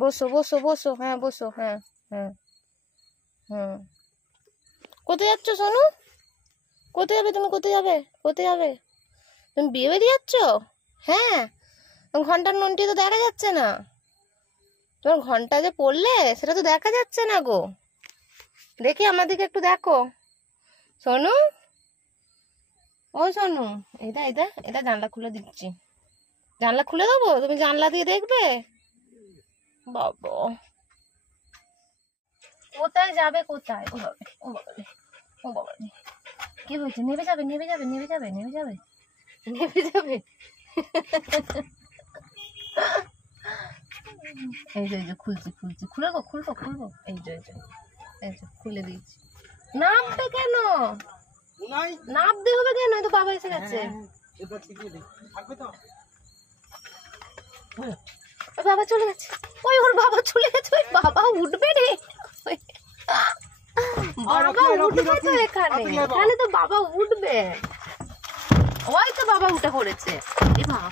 বসো বসো বসো, হ্যাঁ বসো, হ্যাঁ হ্যাঁ হ্যাঁ। কোথায় যাচ্ছ সোনু? কোথায় যাবে তুমি? কোথায় যাবে? কোথায় যাবে তুমি? বিয়ে বাড়ি যাচ্ছ? হ্যাঁ, ঘন্টার নন্টি তো দেখা যাচ্ছে না। তোমার ঘন্টা যে পড়লে সেটা তো দেখা যাচ্ছে না গো। দেখি আমার দিকে একটু দেখো সোনু। ও সোনু, এটা এটা এটা জানলা খুলে দিচ্ছি। জানলা খুলে দেবো? তুমি জানলা দিয়ে দেখবে? বাবা, কোথায় যাবে? কোথায়? ও বাবা, ও বাবা, ও বাবা, কি হয়েছে? নেমে যাবে, নেমে যাবে, নেমে যাবে, নেমে যাবে, নেমে যাবে। এই যে খুলছি খুলছি, খুলবো খুলবো খুলবো, এই যে খুলে দিয়েছি। নামবে কেন? নামতে হবে কেন? তো বাবা এসে গেছে। বাবা চলে গেছে। ওই ওর বাবা চলে গেছে। ওই বাবা উঠবে রে, বাবা উঠবে তো এখানে, এখানে তো বাবা উঠবে। ওই তো বাবা উঠে পড়েছে। এ বাবা।